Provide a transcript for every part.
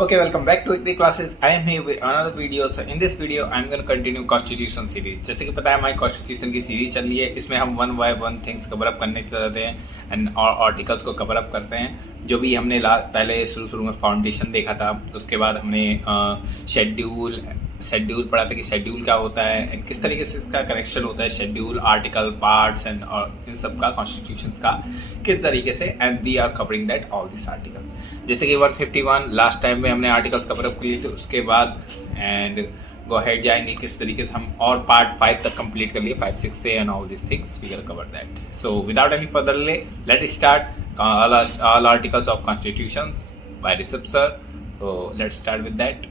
Okay, welcome back to Agri Classes. I am here with another video. So in this video, I am going to continue Constitution series. जैसे कि पता है हमारी Constitution की series चल रही है. इसमें हम one by one things cover up करने चाहते हैं एंड आर्टिकल्स को कवर अप करते हैं. जो भी हमने पहले शुरू में फाउंडेशन देखा था, उसके बाद हमने शेड्यूल पढ़ा था कि शेड्यूल क्या होता है एंड किस तरीके से इसका कनेक्शन होता है शेड्यूल, आर्टिकल, पार्ट्स एंड इन सब का कॉन्स्टिट्यूशन का किस तरीके से, and we are covering that all this article. जैसे कि 151 लास्ट टाइम में हमने आर्टिकल्स कवर अप किए थे. उसके बाद एंड गो हेड जाएंगे किस तरीके से हम और पार्ट 5 तक कंप्लीट कर लिए, 5, 6 से and all this things we will cover that. So without any further delay let start all articles of constitutions by Rishabh sir. So let's start with that.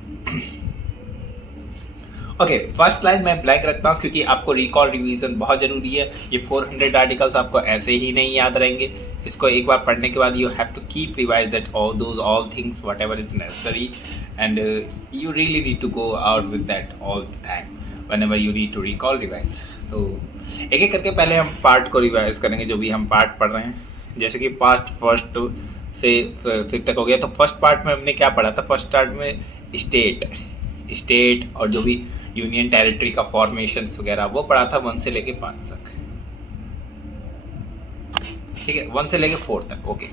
Okay, first line मैं blank रखता हूँ क्योंकि आपको recall revision बहुत जरूरी है. ये 400 articles आपको ऐसे ही नहीं याद रहेंगे. इसको एक बार पढ़ने के बाद you have to keep revise that all things whatever is necessary and you really need to go out with that all the time whenever you need to recall revise. तो एक एक करके पहले हम part को revise करेंगे जो भी हम पार्ट पढ़ रहे हैं. जैसे कि पार्ट फर्स्ट से फिफ्थ तक हो गया. तो फर्स्ट पार्ट में हमने क्या पढ़ा था? फर्स्ट पार्ट में स्टेट और जो भी यूनियन टेरिटरी का फॉर्मेशन वगैरह वो पढ़ा था 1 से लेके 5 तक. ठीक है, 1 से लेके 4 तक. ओके,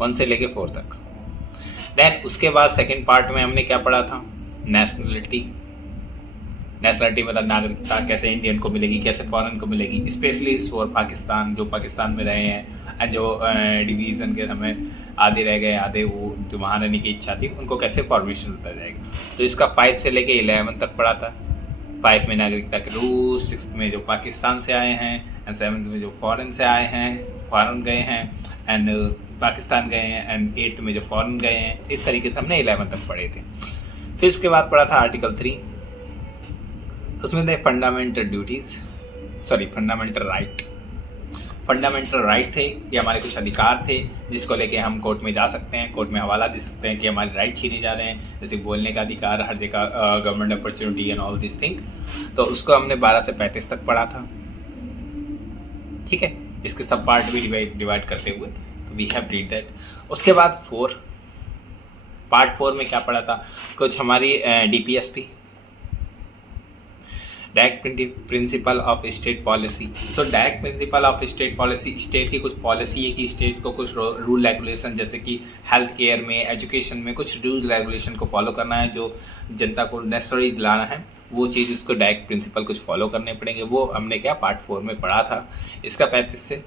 1 से लेके 4 तक. देन उसके बाद सेकंड पार्ट में हमने क्या पढ़ा था? नेशनलिटी मतलब नागरिकता कैसे इंडियन को मिलेगी, कैसे फॉरेन को मिलेगी, स्पेशली फॉर पाकिस्तान, जो पाकिस्तान में रहे हैं एंड जो डिवीज़न के समय आधे रह गए, आधे वो जो वहाँ रहने की इच्छा थी उनको कैसे फॉर्मेशन होता जाएगा. तो इसका 5 से लेके 11 तक पढ़ा था. 5 में नागरिकता के रूल्स, 6 में जो पाकिस्तान से आए हैं एंड 7 में जो फॉरेन से आए हैं, फॉरेन गए हैं एंड पाकिस्तान गए हैं एंड 8 में जो फॉरेन गए हैं. इस तरीके से हमने 11 तक पढ़े थे. फिर उसके बाद पढ़ा था आर्टिकल 3. उसमें थे फंडामेंटल राइट थे. ये हमारे कुछ अधिकार थे जिसको लेके हम कोर्ट में जा सकते हैं, कोर्ट में हवाला दे सकते हैं कि हमारे राइट छीने जा रहे हैं. जैसे बोलने का अधिकार, हर जगह government opportunity and all this thing. तो उसको हमने 12 से 35 तक पढ़ा था. ठीक है, इसके सब पार्ट भी डिवाइड करते हुए. तो वी हैव रीड दैट. उसके बाद पार्ट 4 में क्या पढ़ा था? कुछ हमारी DPSP, direct principle of state policy. तो direct principle of state policy, state की कुछ पॉलिसी है कि स्टेट को कुछ रूल रेगुलेशन, जैसे कि हेल्थ केयर में, एजुकेशन में कुछ रूल रेगुलेशन को फॉलो करना है जो जनता को नेसेसरी दिलाना है. वो चीज़ उसको डायरेक्ट प्रिंसिपल कुछ फॉलो करने पड़ेंगे. वो हमने क्या पार्ट 4 में पढ़ा था. इसका 35 से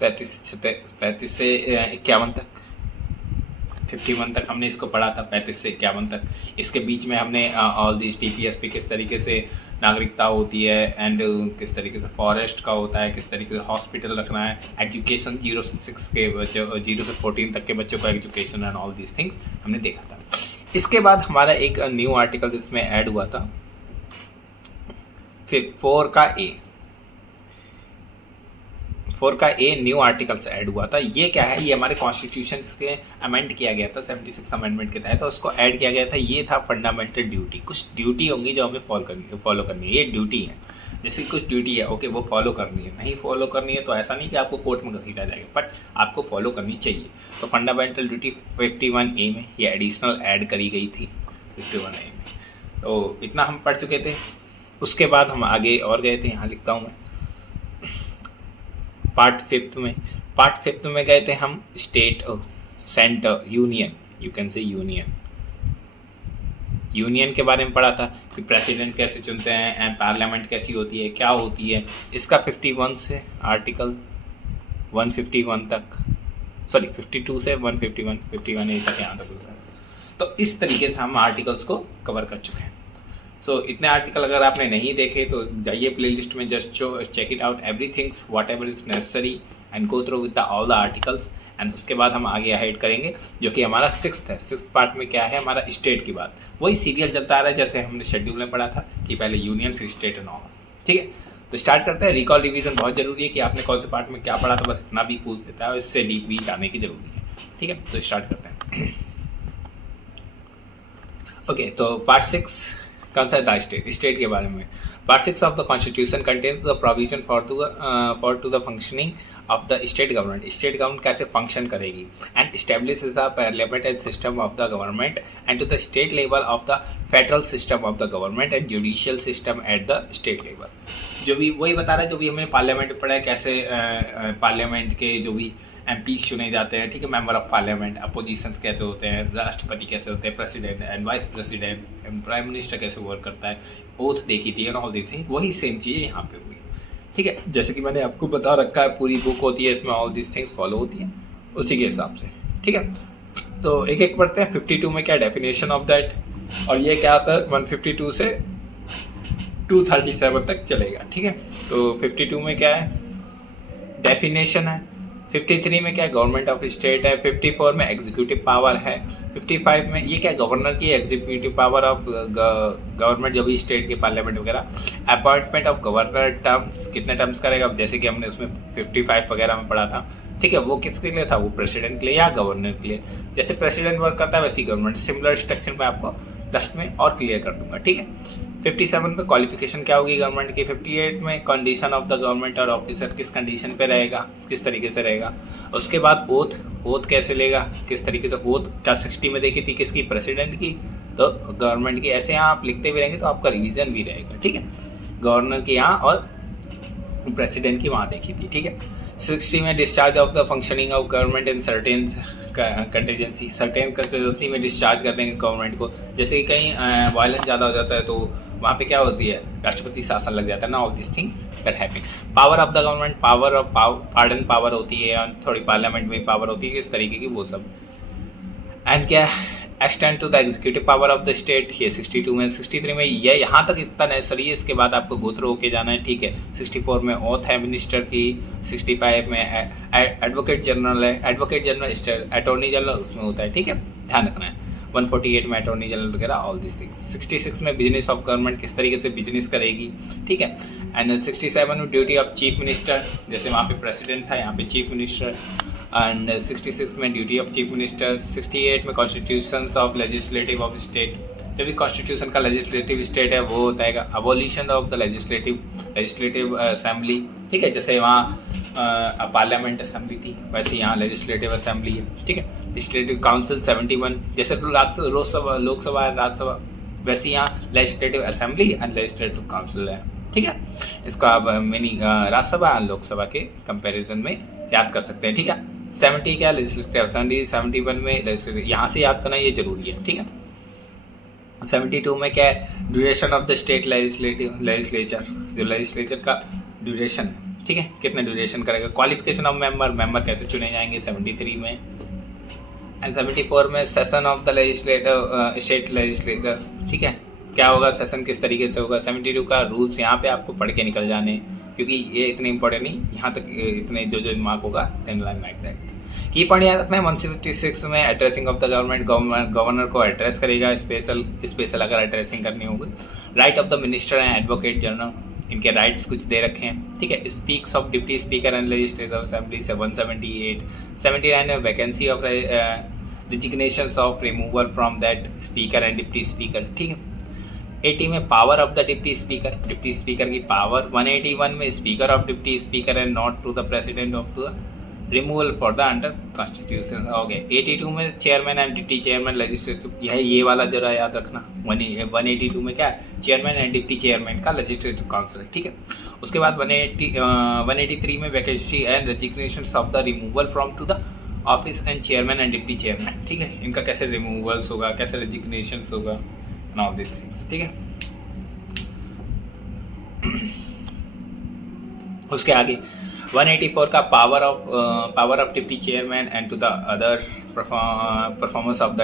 51 तक, 51 तक हमने इसको पढ़ा था. 35 से 51 तक. इसके बीच में हमने ऑल दिस DPSP किस तरीके से नागरिकता होती है एंड किस तरीके से फॉरेस्ट का होता है, किस तरीके से हॉस्पिटल रखना है, एजुकेशन 0 से 6 के बच्चों, 0 से 14 तक के बच्चों को education and all this things हमने देखा था. इसके बाद हमारा एक न्यू आर्टिकल इसमें ऐड हुआ था, फिर 4 का ए न्यू आर्टिकल्स ऐड हुआ था. ये क्या है? ये हमारे कॉन्स्टिट्यूशन के अमेंड किया गया था 76 अमेंडमेंट के तहत. तो उसको ऐड किया गया था. ये था फंडामेंटल ड्यूटी. कुछ ड्यूटी होंगी जो हमें फॉलो करनी है. ये ड्यूटी है, जैसे कुछ ड्यूटी है, ओके, वो फॉलो करनी है. नहीं फॉलो करनी है तो ऐसा नहीं कि आपको कोर्ट में घसीटा जाएगा, बट आपको फॉलो करनी चाहिए. तो फंडामेंटल ड्यूटी 51A में ये एडिशनल ऐड करी गई थी 51A में. तो इतना हम पढ़ चुके थे. उसके बाद हम आगे और गए थे. यहाँ लिखता हूँ मैं पार्ट 5 में गए थे हम. State, centre, union, you can say union के बारे में पढ़ा था कि प्रेसिडेंट कैसे चुनते हैं एंड पार्लियामेंट कैसी होती है, क्या होती है. इसका 51 से आर्टिकल 151 तक, सॉरी 52 से 51A तक यहाँ तक होता है. तो इस तरीके से हम आर्टिकल्स को कवर कर चुके हैं. सो इतने आर्टिकल अगर आपने नहीं देखे तो जाइए प्लेलिस्ट में, just check it out everythings whatever is necessary and go through with all the articles. And उसके बाद हम आगे हेड करेंगे जो कि हमारा 6th है. 6th पार्ट में क्या है? हमारा स्टेट की बात. वही सीरियल चलता आ रहा है जैसे हमने शेड्यूल में पढ़ा था कि पहले यूनियन फिर स्टेट एंड ऑल. ठीक है, तो स्टार्ट करते हैं. रिकॉल रिवीजन बहुत जरूरी है कि आपने कौन से पार्ट में क्या पढ़ा था, बस इतना भी पूछ देता है और इससे डीप भी जाने की जरूरी है. ठीक है, तो स्टार्ट करते हैं. ओके, तो पार्ट 6 कौन सा द स्टेट के बारे में। Part 6 of the constitution contains the provision for to the functioning of the state government कैसे फंक्शन करेगी and establishes the parliament and system of the government and to the state level of the federal system of the government and judicial system at the state level. जो भी वही बता रहा है जो भी हमने पार्लियामेंट में पढ़ा है, कैसे पार्लियामेंट के जो भी एमपीज चुने जाते हैं, ठीक है, मेंबर ऑफ पार्लियामेंट, अपोजिशन कैसे होते हैं, राष्ट्रपति कैसे होते हैं, president and vice president and prime minister कैसे वर्क करता है, ओथ देखी थी एंड ऑल दिस थिंग, वही सेम चीज़ यहाँ पे होगी, ठीक है। जैसे कि मैंने आपको बता रखा है, पूरी बुक होती है, इसमें ऑल दिस थिंग्स फॉलो होती है उसी के हिसाब से, ठीक है। तो एक एक पढ़ते हैं। 52 में क्या डेफिनेशन ऑफ दैट, और ये क्या आता है 152 से 237 तक चलेगा, ठीक है। तो 52 में क्या है, डेफिनेशन है। 53 में क्या है, गवर्नमेंट ऑफ स्टेट है। 54 में एग्जीक्यूटिव पावर है। 55 में ये क्या है, गवर्नर की एग्जीक्यूटिव पावर ऑफ गवर्नमेंट, जो भी स्टेट के पार्लियामेंट वगैरह। अपॉइंटमेंट ऑफ गवर्नर, टर्म्स कितने टर्म्स करेगा, जैसे कि हमने उसमें 55 वगैरह में पढ़ा था, ठीक है। वो किसके लिए था, वो प्रेसिडेंट के लिए या गवर्नर के लिए। जैसे प्रेसिडेंट वर्क करता है वैसे ही गवर्नमेंट, सिमिलर स्ट्रक्चर में आपको लास्ट में और क्लियर कर दूंगा, ठीक है। 57 में क्वालिफिकेशन क्या होगी गवर्नमेंट की। 58 में कंडीशन ऑफ द गवर्नमेंट और ऑफिसर किस कंडीशन पे रहेगा, किस तरीके से रहेगा। उसके बाद ओथ कैसे लेगा, किस तरीके से ओथ क्या 60 में देखी थी किसकी, प्रेसिडेंट की, तो गवर्नमेंट की। ऐसे यहाँ आप लिखते भी रहेंगे तो आपका रिवीजन भी रहेगा, ठीक है। गवर्नर की यहाँ और प्रेसिडेंट की वहाँ देखी थी, ठीक है। 60 में discharge of the functioning of government in certain contingency, certain contingency में डिस्चार्ज कर देंगे गवर्नमेंट को। जैसे कि कहीं वायलेंस ज़्यादा हो जाता है तो वहाँ पे क्या होती है, राष्ट्रपति शासन लग जाता है ना, all this things can happen. Power of the government, power of pardon power होती है, और थोड़ी पार्लियामेंट में पावर होती है, किस तरीके की, वो सब। एंड क्या extend to the executive power of the state, ये 62 में। 63 में ये यहाँ तक इतना नेसेसरी है, इसके बाद आपको गो थ्रू होके जाना है, ठीक है। 64 में ओथ है मिनिस्टर की। 65 में एडवोकेट जनरल है, एडवोकेट जनरल अटॉर्नी जनरल उसमें होता है, ठीक है, ध्यान रखना है। 148 में अटॉर्नी जनरल वगैरह ऑल दिस थिंग्स। 66 में बिजनेस ऑफ गवर्नमेंट, किस तरीके से बिजनेस करेगी, ठीक है। एंड 67 में ड्यूटी ऑफ चीफ मिनिस्टर, जैसे वहाँ पे प्रेसिडेंट था, यहाँ पे चीफ मिनिस्टर। एंड 66 में ड्यूटी ऑफ चीफ मिनिस्टर। 68 में constitution of legislative of state, जो भी कॉन्स्टिट्यूशन का लेजिस्लेटिव स्टेट है वो होता है। Abolition of the legislative assembly, ठीक है, जैसे वहाँ पार्लियामेंट असेंबली थी वैसे यहाँ लेजिस्लेटिव असेंबली है, ठीक है। लेजिस्लेटिव काउंसिल 71, जैसे लोकसभा राज्यसभा वैसे यहाँ legislative assembly and legislative council है, ठीक है। इसको आप मिनी राज्यसभा और लोकसभा के कंपैरिजन में याद कर सकते हैं, ठीक है। 70 क्या, लेजिस्लेटिव असेंबली। 71 में लेजिस्लेटिव, यहाँ से याद करना ये जरूरी है, ठीक है। 72 में क्या है, duration of the state legislature, जो लेजिस्लेचर का ड्यूरेशन है, ठीक है, कितना ड्यूरेशन करेगा। क्वालिफिकेशन ऑफ मेंबर कैसे चुने जाएंगे 73 में। एंड 74 में session of the state legislator, ठीक है, क्या होगा, सेशन किस तरीके से होगा। 72 का रूल्स यहाँ पे आपको पढ़ के निकल जाने, क्योंकि ये इतने इंपॉर्टेंट नहीं, यहाँ तक इतने जो मार्क होगा 10 लाइन लाइक दैट। की पॉइंट याद रखना है। 166 में एड्रेसिंग ऑफ द गवर्नर को एड्रेस करेगा, स्पेशल अगर एड्रेसिंग करनी होगी। Right of the minister and advocate general, इनके राइट्स कुछ दे रखे हैं, ठीक है। Speaks of deputy speaker and legislative assembly से 178। 79 में vacancy of resignations of removal from that speaker and deputy speaker, ठीक है। 80 में power of the deputy speaker की पावर। 181 में speaker of deputy speaker and not to the president of the removal for the under constitution, okay. 82 में chairman and deputy chairman legislative, ये वाला जरा याद रखना। 182 में क्या है, चेयरमैन एंड डिप्टी चेयरमैन का लेजिस्लेटिव काउंसिल, ठीक है। उसके बाद 183 में vacancy and resignation of the removal from to the office and chairman and deputy chairman, ठीक है, इनका कैसे रिमूवल्स होगा, कैसे रेजिग्नेशन होगा, एंड ऑल दिस थिंग्स, ठीक है। उसके आगे 184 का power of deputy chairman and to the other performance of the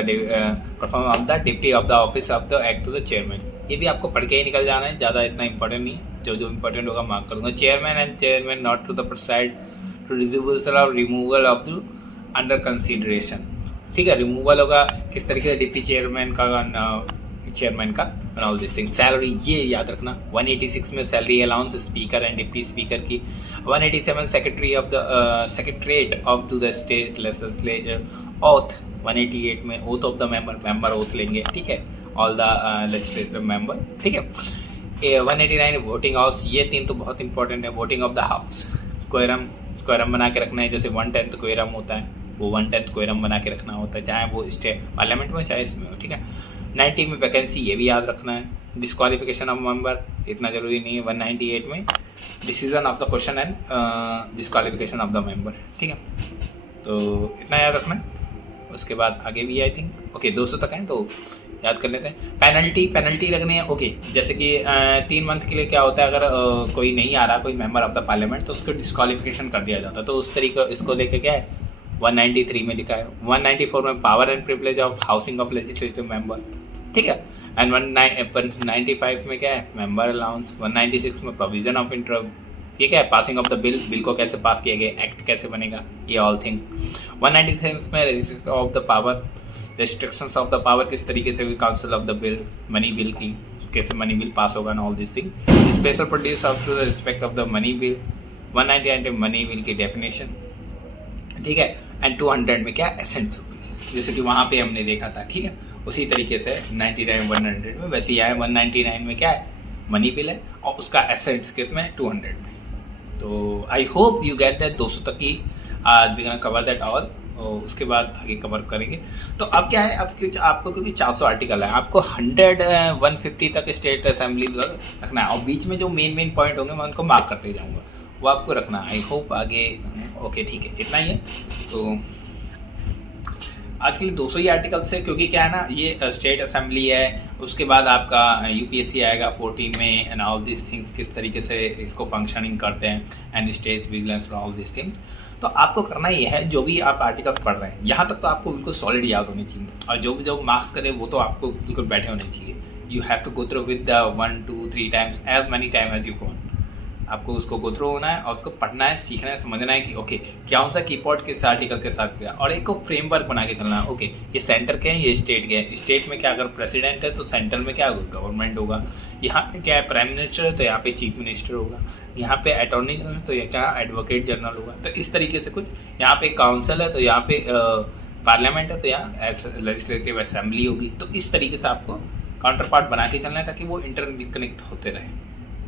deputy of the office of the act to the chairman, ये भी आपको पढ़ के ही निकल जाना है, ज़्यादा इतना इंपॉर्टेंट नहीं है, जो इंपॉर्टेंट होगा मार्क कर दूंगा। Chairman not to the preside to removal of the under consideration, ठीक है, रिमूवल होगा किस तरीके से डिप्टी चेयरमैन का and all this thing. Salary ये याद रखना। 186 में salary allowance speaker and deputy speaker की। 187 secretariat of to the state legislature. Oath 188 में oath of the member oath लेंगे, ठीक है। ऑल द लेजिस्लेटिव मेंबर, ठीक है। 189 वोटिंग हाउस, ये 3 तो बहुत इंपॉर्टेंट है। वोटिंग ऑफ द हाउस, कोयरम बना के रखना है, जैसे 1/10 कोयरम होता है, वो 1/10 कोयरम बना के रखना होता है, चाहे वो स्टेट पार्लियामेंट में चाहे इसमें हो, ठीक है। 90 में वैकेंसी, ये भी याद रखना है। डिस्क्वालिफिकेशन ऑफ मेंबर इतना जरूरी नहीं है। 198 में decision of the question and disqualification of the member, ठीक है, तो इतना याद रखना है। उसके बाद आगे भी आई थिंक ओके 200 तक हैं तो याद कर लेते हैं। पेनल्टी रखनी है, ओके, जैसे कि 3 मंथ के लिए क्या होता है, अगर कोई नहीं आ रहा, कोई मेंबर ऑफ द पार्लियामेंट, तो उसको डिस्क्वालिफिकेशन कर दिया जाता है। तो उस तरीके इसको लेके क्या है 193 में लिखा है। 194 में power and privilege of housing of legislative member, ठीक है। एंड 195 में क्या है मेंबर अलाउंस। 196 में प्रोविजन ऑफ इंटर, ये क्या है पासिंग ऑफ द बिल को कैसे पास किया गया, एक्ट कैसे बनेगा, ये ऑल थिंग्स। 196 में restriction of the power, restrictions of the power किस तरीके से, council of the bill, money bill की कैसे मनी बिल पास होगा ना, all this thing. Special produce of to the respect of the money bill. 198 money bill की definition, ठीक है। एंड 200 में क्या एसेंट्स, जैसे कि वहाँ पे हमने देखा था, ठीक है, उसी तरीके से 99 100 में वैसे ही आया। 199 में क्या है मनी बिल है और उसका एसेंट्स कितने 200 में। तो I hope you get that. 200 तक ही आज we gonna cover that all, और उसके बाद आगे कवर करेंगे। तो अब क्या है, अब आपको क्योंकि 400 आर्टिकल है, आपको 150 तक स्टेट असेंबली रखना है, और बीच में जो मेन पॉइंट होंगे मैं उनको मार्क करते जाऊँगा, वो आपको रखना है। आई होप आगे ओके, ठीक है, इतना ही है। तो आज के लिए 200 ही आर्टिकल्स है, क्योंकि क्या है ना, ये स्टेट असेंबली है, उसके बाद आपका यूपीएससी आएगा 14 में, एंड ऑल दिस थिंग्स किस तरीके से इसको फंक्शनिंग करते हैं, एंड स्टेट विजिलेंस और ऑल दिस थिंग्स। तो आपको करना ये है, जो भी आप आर्टिकल्स पढ़ रहे हैं यहाँ तक तो आपको बिल्कुल सॉलिड याद होनी चाहिए, और जो मार्क्स करे वो तो आपको बिल्कुल बैठे होने चाहिए। You have to go through with the 1 2 3 times, as many time as you can. आपको उसको गो थ्रू होना है और उसको पढ़ना है, सीखना है, समझना है कि ओके कौन सा कीवर्ड किस आर्टिकल के साथ गया, और एक को फ्रेमवर्क बना के चलना है। ओके ये सेंटर के हैं, ये स्टेट के हैं, स्टेट में क्या अगर प्रेसिडेंट है तो सेंट्रल में क्या होगा गवर्नमेंट होगा, यहाँ पे क्या है प्राइम मिनिस्टर है तो यहाँ पे चीफ मिनिस्टर होगा, यहाँ पे अटॉर्नी जनरल है तो ये क्या एडवोकेट जनरल होगा। तो इस तरीके से कुछ, यहाँ पे काउंसिल है तो यहाँ पे पार्लियामेंट है तो यहाँ लेजिस्लेटिव असेंबली होगी। तो इस तरीके से आपको काउंटर पार्ट बना के चलना है ताकि वो इंटरकनेक्ट होते रहे,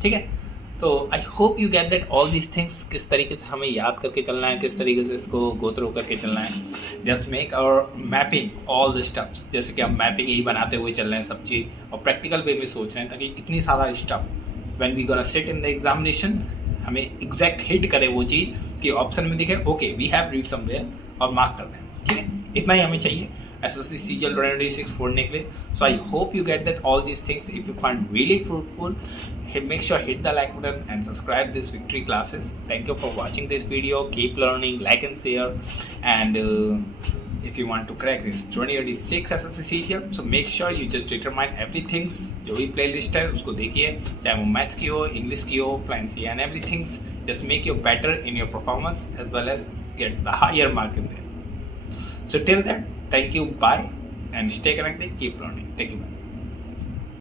ठीक है। तो I hope you get that all these things, किस तरीके से हमें याद करके चलना है, किस तरीके से इसको गो थ्रू करके चलना है। Just make our mapping all the steps, जैसे कि हम मैपिंग यही बनाते हुए चल रहे हैं सब चीज़, और प्रैक्टिकल वे में सोच रहे हैं ताकि इतनी सारा step when we gonna sit in the examination हमें एग्जैक्ट हिट करे वो चीज़ कि ऑप्शन में दिखे okay we have read somewhere, और मार्क कर दें, ठीक है। इतना ही हमें चाहिए SSC CGL 2026 पढ़ने के लिए। So I hope you get that all these things. If you find really fruitful, make sure hit the like button and subscribe this Victory classes. Thank you for watching this video. Keep learning, like and share. And if you want to crack this 2026 SSC CGL, so make sure you just determine everything. जो भी playlist है उसको देखिए, चाहे वो maths की हो, English की हो, fluency and everything. Just make you better in your performance as well as get the higher mark in there. So till then, thank you, bye, and stay connected, keep learning. Thank you, bye.